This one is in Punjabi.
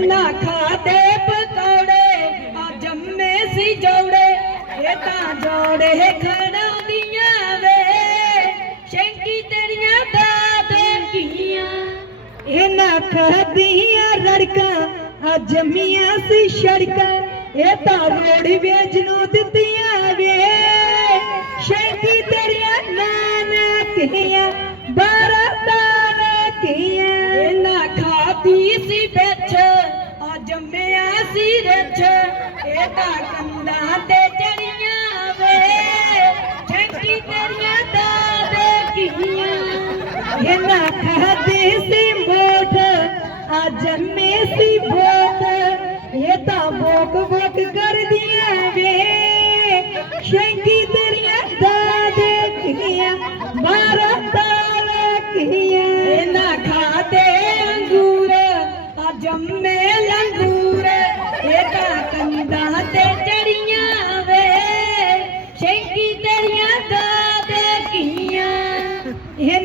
ਪਹਿਲਾਂ ਖਾਦੇ ਪਕੌੜੇ ਆ ਜੰਮੇ ਸੀ ਜੋੜੇ ਇਹ ਤਾਂ ਜੋੜੇ ਖੜਾਉਂਦੀਆਂ ਵੇ ਸ਼ੰਕੀ ਤੇਰੀਆਂ ਦਾਦੇ ਕੀਆਂ ਇਹਨਾਂ ਖਾਦੀਆਂ ਰੜਕਾਂ ਆ ਜੰਮੀਆਂ ਸੀ ਸੜਕਾਂ ਇਹ ਤਾਂ ਰੋੜੀ ਵੇਜ ਨੂੰ ਦਿੱਤੀਆਂ اسي رتھ اے تا کندا